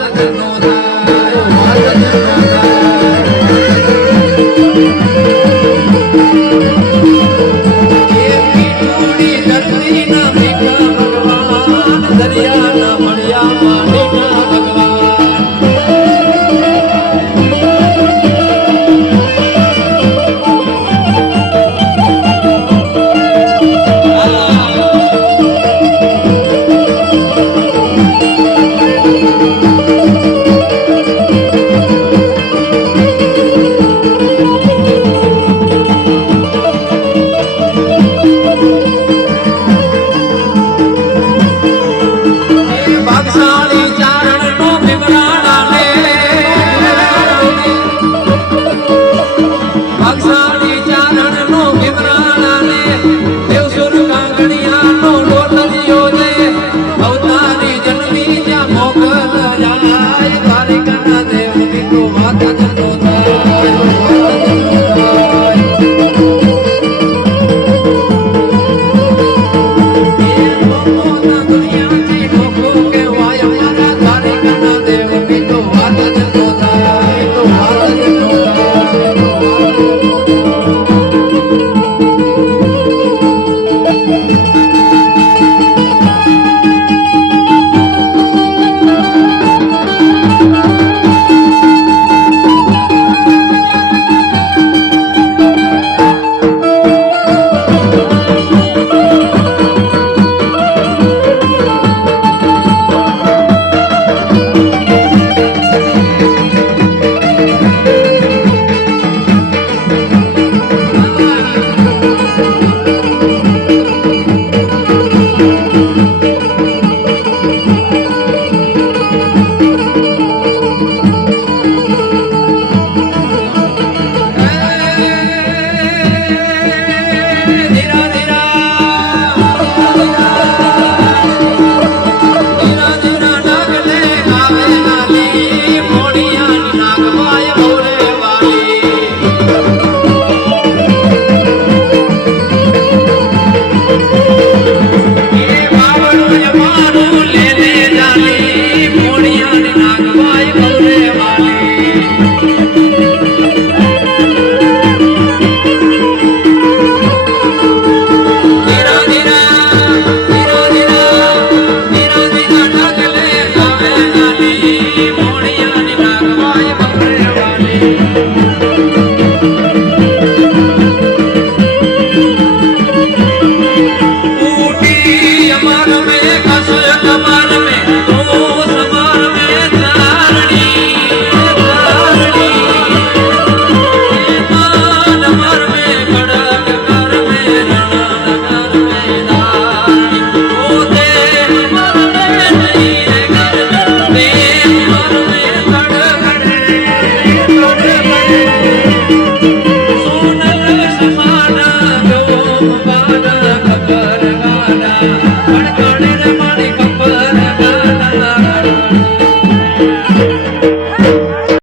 Thank you.